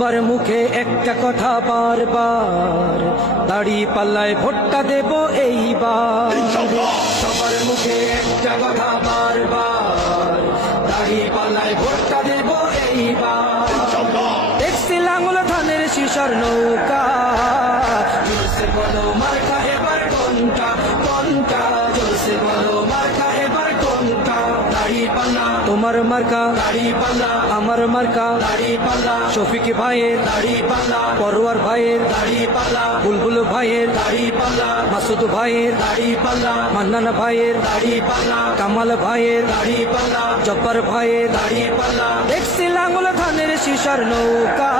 বার মুখে একটা কথা বারবার, দাড়ি পাল্লায় ভোটটা দেব এইবার। সবার মুখে একটা কথা বারবার, দাড়ি পাল্লায় ভোটটা দেব এইবার। দেখছি লাঙ্গল ধানের শিশার নৌকা, জলসে বলো মার্কা এবার কোনটা, কোনটা জলসে বলো মার্কা এবার কোনটা। দাড়ি পাল্লা তোমার মার্কা, দাড়ি পাল্লা আমার মার্কা, দাড়ি পাল্লা শফিক ভাইয়ের দাড়ি পাল্লা, পরোয়ার ভাইয়ের দাড়ি পাল্লা, বুলবুল ভাইয়ের দাড়ি পাল্লা, মাসুদ ভাইয়ের দাড়ি পাল্লা, মান্নান ভাইয়ের দাড়ি পাল্লা, কামাল ভাইয়ের দাড়ি পাল্লা, জব্বার ভাইয়ের দাড়ি পাল্লা। দেখছি লাঙ্গল ধানের শিশার নৌকা,